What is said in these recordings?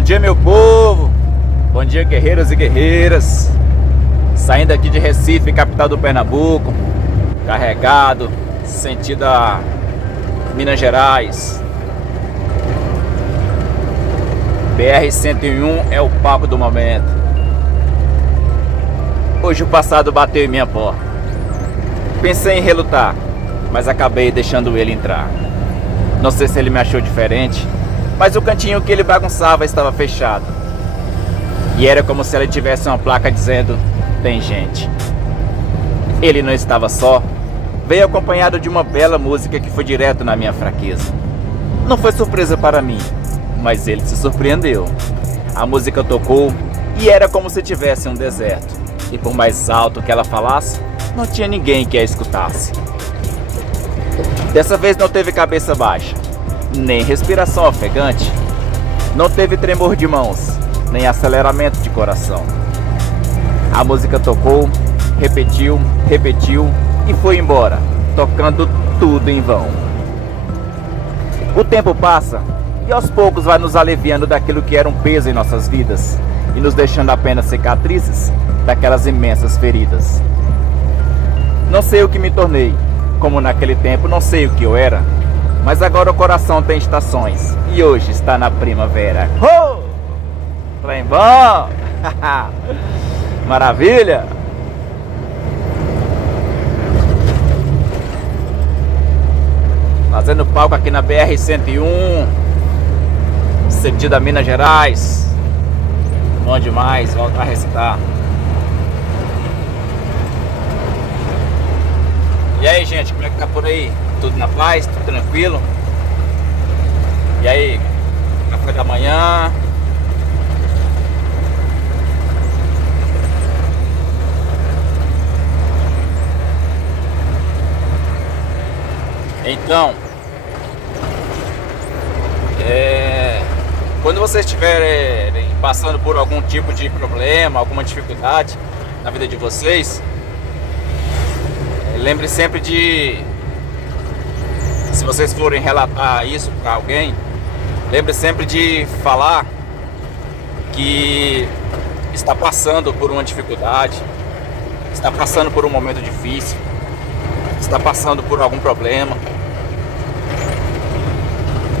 Bom dia, meu povo. Bom dia, guerreiros e guerreiras. Saindo aqui de Recife, capital do Pernambuco, carregado, sentido a Minas Gerais. BR-101 é o papo do momento. Hoje o passado bateu em minha porta. Pensei em relutar, mas acabei deixando ele entrar. Não sei se ele me achou diferente, mas o cantinho que ele bagunçava estava fechado. E era como se ele tivesse uma placa dizendo: tem gente. Ele não estava só. Veio acompanhado de uma bela música que foi direto na minha fraqueza. Não foi surpresa para mim, mas ele se surpreendeu. A música tocou e era como se tivesse um deserto. E por mais alto que ela falasse, não tinha ninguém que a escutasse. Dessa vez não teve cabeça baixa, nem respiração ofegante. Não teve tremor de mãos, nem aceleramento de coração. A música tocou, repetiu, repetiu e foi embora, tocando tudo em vão. O tempo passa e aos poucos vai nos aliviando daquilo que era um peso em nossas vidas e nos deixando apenas cicatrizes daquelas imensas feridas. Não sei o que me tornei, como naquele tempo não sei o que eu era, mas agora o coração tem estações e hoje está na primavera. Oh! Trem bom! Maravilha! Fazendo palco aqui na BR-101, sentido a Minas Gerais. Bom demais, voltar a recitar. E aí, gente, como é que tá por aí? Tudo na paz? Tudo tranquilo? E aí, café da manhã? Então, quando vocês estiverem passando por algum tipo de problema, alguma dificuldade na vida de vocês, lembre sempre de, se vocês forem relatar isso para alguém, lembre sempre de falar que está passando por uma dificuldade, está passando por um momento difícil, está passando por algum problema.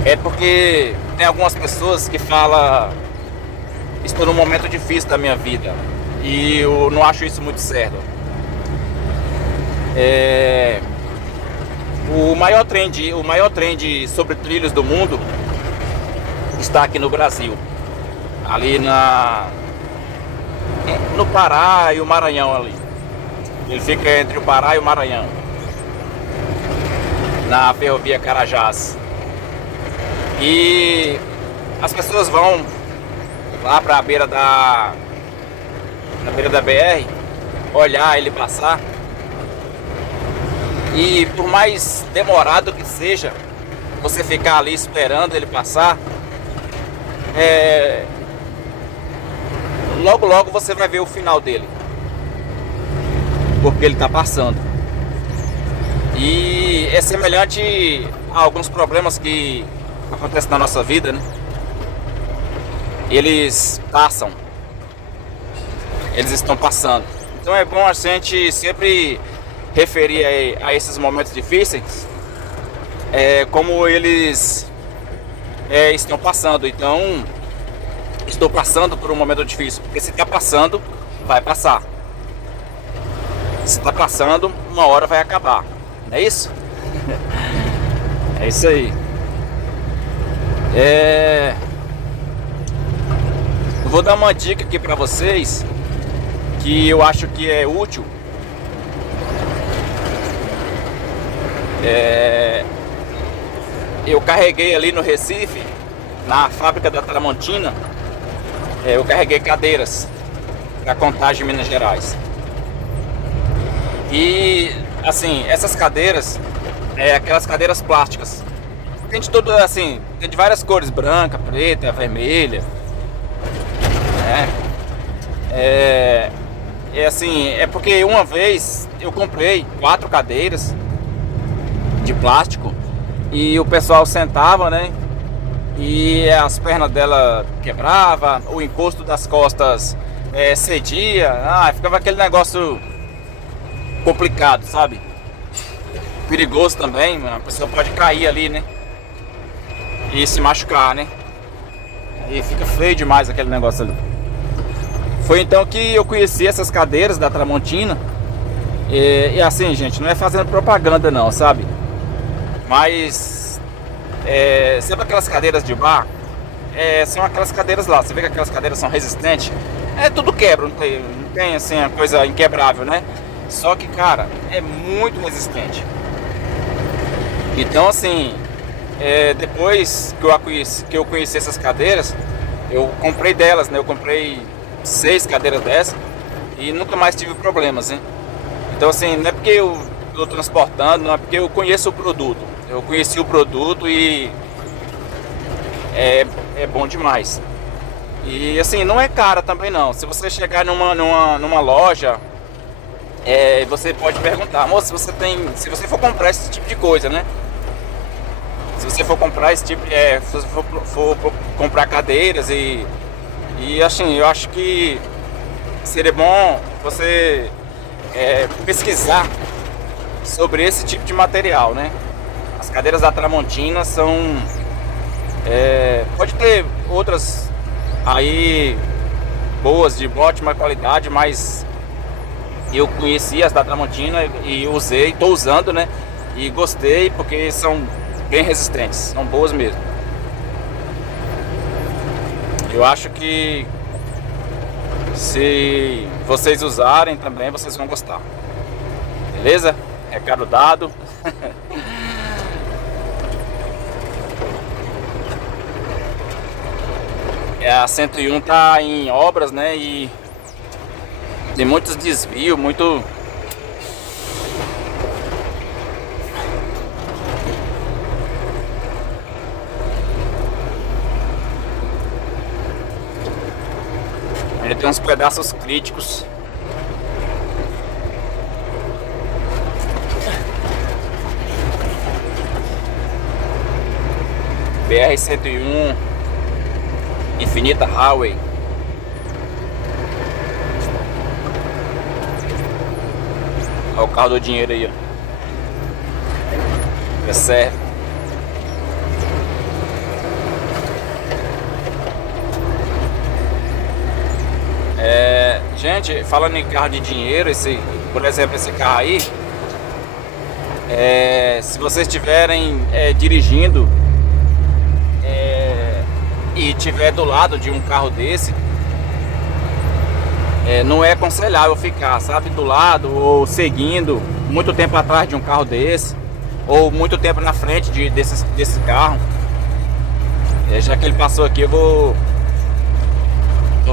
É porque tem algumas pessoas que falam: estou num momento difícil da minha vida, e eu não acho isso muito certo. O maior trem sobre trilhos do mundo está aqui no Brasil, ali no Pará e o Maranhão ali. Ele fica entre o Pará e o Maranhão, na ferrovia Carajás. E as pessoas vão lá para a beira da BR olhar ele passar. E por mais demorado que seja você ficar ali esperando ele passar, logo logo você vai ver o final dele, porque ele está passando. E é semelhante a alguns problemas que acontecem na nossa vida, né? Eles passam, eles estão passando. Então é bom a gente sempre referir a esses momentos difíceis como eles estão passando. Então, estou passando por um momento difícil, porque se está passando, vai passar. Se está passando, uma hora vai acabar, não é isso? É isso aí. Eu vou dar uma dica aqui para vocês que eu acho que é útil. Eu carreguei ali no Recife, na fábrica da Tramontina, eu carreguei cadeiras para Contagem, Minas Gerais. E assim, essas cadeiras, aquelas cadeiras plásticas, tem de todo, assim, tem de várias cores: branca, preta, vermelha. É porque uma vez eu comprei 4 cadeiras de plástico e o pessoal sentava, né? e as pernas dela quebrava, o encosto das costas cedia, ficava aquele negócio complicado, sabe? Perigoso também, a pessoa pode cair ali, né? E se machucar, né? E fica feio demais aquele negócio ali. Foi então que eu conheci essas cadeiras da Tramontina. E assim, gente, não é fazendo propaganda não, sabe? Mas sabe aquelas cadeiras de bar? São aquelas cadeiras lá. Você vê que aquelas cadeiras são resistentes. Tudo quebra, não tem assim a coisa inquebrável, né? Só que, cara, é muito resistente. Então assim, depois que eu conheci essas cadeiras, eu comprei delas, né? Eu comprei 6 cadeiras dessas e nunca mais tive problemas, hein? Então assim, não é porque eu estou transportando, não é porque eu conheço o produto. Eu conheci o produto e é bom demais. E assim, não é cara também não. Se você chegar numa loja, você pode perguntar, moça, se você for comprar esse tipo de coisa, né? Se você for comprar esse tipo, se você for comprar cadeiras e assim, eu acho que seria bom você pesquisar sobre esse tipo de material, né? As cadeiras da Tramontina são pode ter outras aí boas, de ótima qualidade, mas eu conheci as da Tramontina e usei, estou usando, né? E gostei porque são bem resistentes, são boas mesmo. Eu acho que se vocês usarem também, vocês vão gostar. Beleza? Recado dado. A 101 tá em obras, né? E tem muitos desvios, muito. Ele tem uns pedaços críticos. BR-101 Infinita Highway. Olha o carro do dinheiro aí, ó. Reserva. Gente, falando em carro de dinheiro, por exemplo, esse carro aí, se vocês estiverem dirigindo e tiver do lado de um carro desse, não é aconselhável ficar, sabe, do lado ou seguindo muito tempo atrás de um carro desse, ou muito tempo na frente desse carro. Já que ele passou aqui, eu vou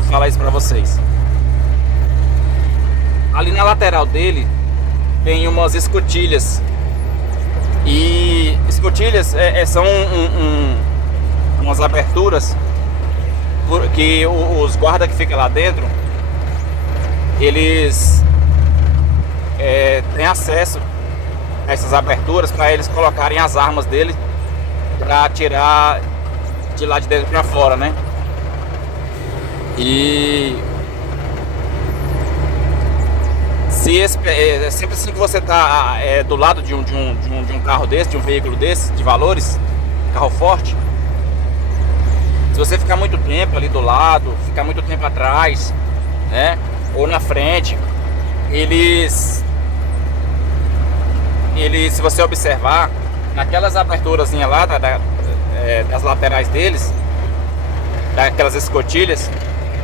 falar isso pra vocês. Ali na lateral dele tem umas escotilhas. E escotilhas são umas aberturas que os guardas que ficam lá dentro, eles têm acesso a essas aberturas para eles colocarem as armas dele para tirar de lá de dentro para fora, né? E sempre assim que você tá do lado de um carro desse, de um veículo desse, de valores, carro forte, se você ficar muito tempo ali do lado, ficar muito tempo atrás, né, ou na frente, eles, se você observar, naquelas aberturas lá das laterais deles, daquelas escotilhas,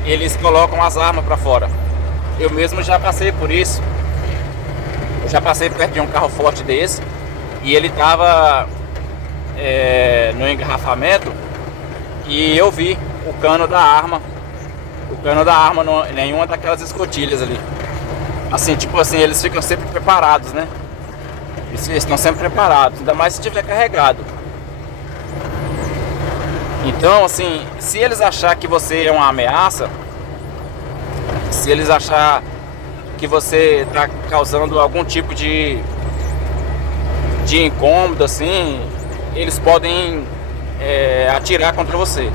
eles colocam as armas para fora. Eu mesmo já passei por isso. Eu já passei perto de um carro forte desse e ele tava no engarrafamento e eu vi o cano da arma em uma daquelas escotilhas ali. Assim, tipo assim, eles ficam sempre preparados, né? Eles estão sempre preparados, ainda mais se estiver carregado. Então, assim, se eles achar que você é uma ameaça, se eles achar que você está causando algum tipo de incômodo, assim, eles podem atirar contra você.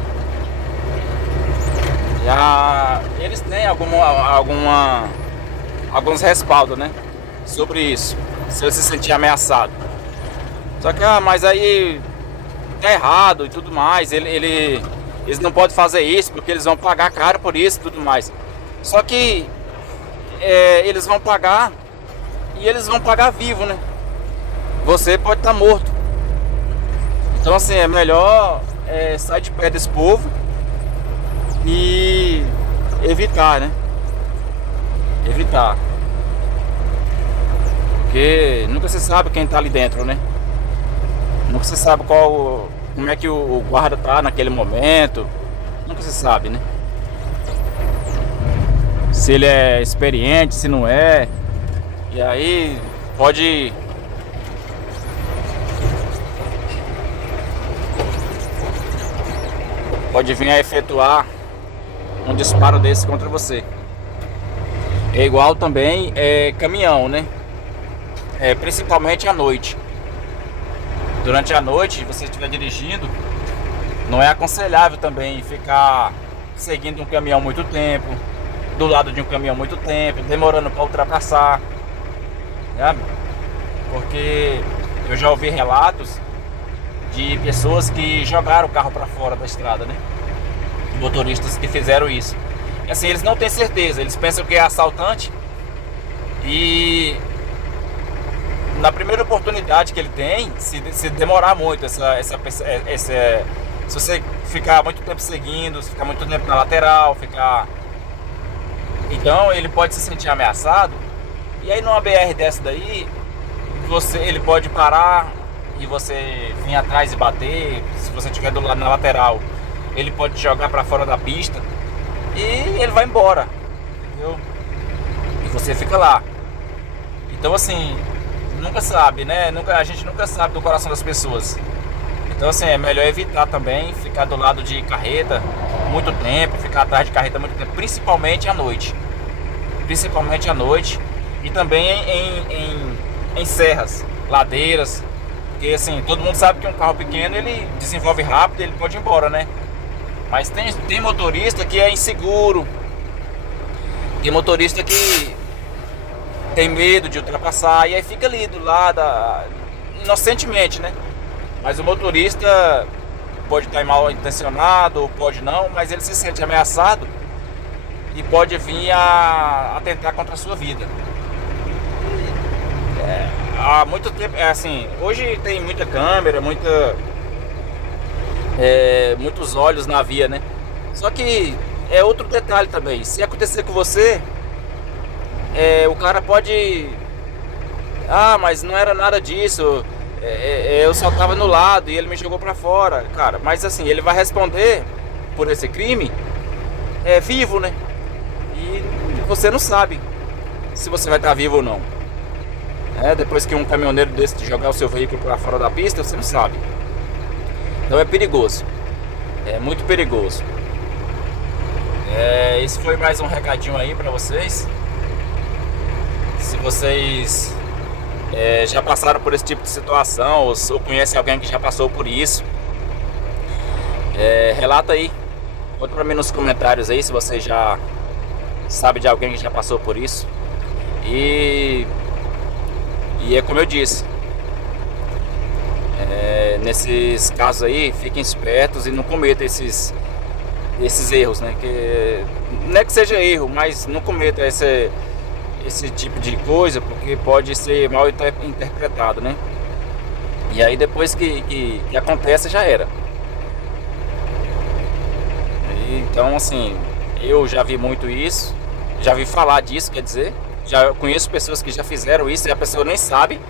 Eles têm alguns respaldos, né, sobre isso, se você se sentir ameaçado. Só que, mas aí tá errado e tudo mais, eles não podem fazer isso porque eles vão pagar caro por isso e tudo mais. Só que eles vão pagar e eles vão pagar vivo, né? Você pode estar morto. Então assim, é melhor sair de perto desse povo e evitar, né? Evitar. Porque nunca se sabe quem tá ali dentro, né? Nunca se sabe como é que o guarda tá naquele momento. Nunca se sabe, né? Se ele é experiente, se não é. E aí pode vir a efetuar um disparo desse contra você. É igual também caminhão, né? Principalmente à noite. Durante a noite, se você estiver dirigindo, não é aconselhável também ficar seguindo um caminhão muito tempo, do lado de um caminhão muito tempo, demorando para ultrapassar, sabe? Porque eu já ouvi relatos de pessoas que jogaram o carro para fora da estrada, né? Motoristas que fizeram isso. E assim, eles não têm certeza, eles pensam que é assaltante e na primeira oportunidade que ele tem, se demorar muito, se você ficar muito tempo seguindo, se ficar muito tempo na lateral, então ele pode se sentir ameaçado. E aí numa BR dessa daí, ele pode parar e você vir atrás e bater. Se você estiver do lado na lateral, ele pode te jogar para fora da pista e ele vai embora, entendeu? E você fica lá. Então assim, nunca sabe, né? A gente nunca sabe do coração das pessoas. Então assim, é melhor evitar também ficar do lado de carreta muito tempo, ficar atrás de carreta muito tempo, principalmente à noite. Principalmente à noite. E também em serras, ladeiras. Porque assim, todo mundo sabe que um carro pequeno ele desenvolve rápido, ele pode ir embora, né? Mas tem motorista que é inseguro. Tem motorista que tem medo de ultrapassar e aí fica ali do lado, inocentemente, né? Mas o motorista pode estar mal intencionado ou pode não, mas ele se sente ameaçado e pode vir a atentar contra a sua vida. Há muito tempo, assim, hoje tem muita câmera, muitos olhos na via, né? Só que é outro detalhe também. Se acontecer com você, o cara pode... mas não era nada disso. Eu só tava no lado e ele me jogou pra fora, cara. Mas assim, ele vai responder por esse crime vivo, né? E você não sabe se você vai estar vivo ou não. Depois que um caminhoneiro desse jogar o seu veículo pra fora da pista, você não sabe. Então é perigoso. É muito perigoso. Esse foi mais um recadinho aí pra vocês. Se vocês já passaram por esse tipo de situação ou conhecem alguém que já passou por isso, relata aí. Conta pra mim nos comentários aí se você já sabe de alguém que já passou por isso. E é como eu disse, nesses casos aí, fiquem espertos e não cometam esses erros, né? Não é que seja erro, mas não cometa esse tipo de coisa, porque pode ser mal interpretado, né? E aí depois que acontece, já era. Então assim, eu já vi muito isso, já vi falar disso, quer dizer, já conheço pessoas que já fizeram isso e a pessoa nem sabe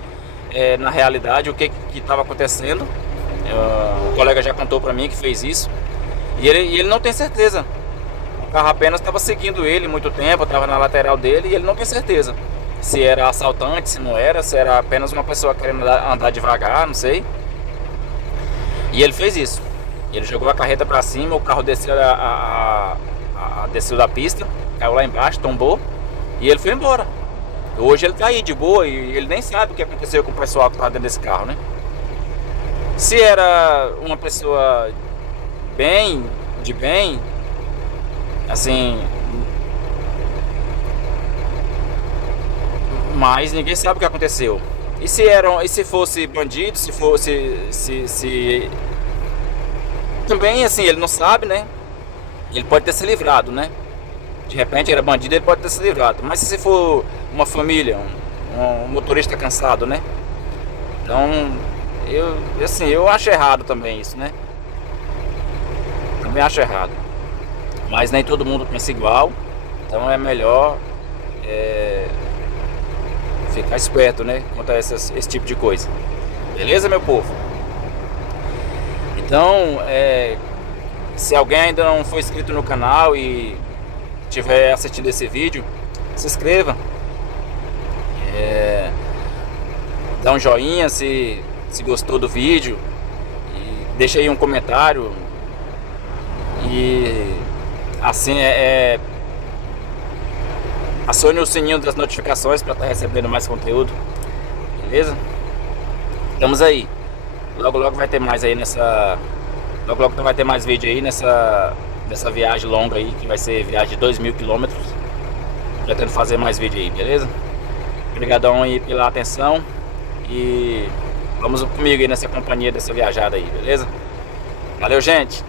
na realidade o que estava acontecendo. O colega já contou pra mim que fez isso e ele não tem certeza. O carro apenas estava seguindo ele muito tempo, estava na lateral dele e ele não tem certeza se era assaltante, se não era, se era apenas uma pessoa querendo andar devagar, não sei. E ele fez isso. Ele jogou a carreta pra cima, o carro desceu, desceu da pista, caiu lá embaixo, tombou e ele foi embora. Hoje ele tá aí de boa e ele nem sabe o que aconteceu com o pessoal que tá dentro desse carro, né? Se era uma pessoa bem, de bem, assim, mas ninguém sabe o que aconteceu. E se fosse bandido, se fosse, se também assim, ele não sabe, né? Ele pode ter se livrado, né? De repente era bandido, ele pode ter se livrado. Mas se for uma família, um motorista cansado, né? Então, eu acho errado também isso, né? Também acho errado. Mas nem todo mundo pensa igual. Então é melhor ficar esperto, né? Quanto a esse tipo de coisa. Beleza, meu povo? Então, se alguém ainda não foi inscrito no canal e estiver assistindo esse vídeo, se inscreva. Dá um joinha se gostou do vídeo. E deixa aí um comentário. E assim acione o sininho das notificações para estar recebendo mais conteúdo. Beleza? Estamos aí. Logo logo vai ter mais aí logo logo vai ter mais vídeo aí nessa viagem longa aí, que vai ser viagem de 2.000 km. Pretendo fazer mais vídeo aí, beleza? Obrigadão aí pela atenção. E vamos comigo aí nessa companhia dessa viajada aí, beleza? Valeu, gente!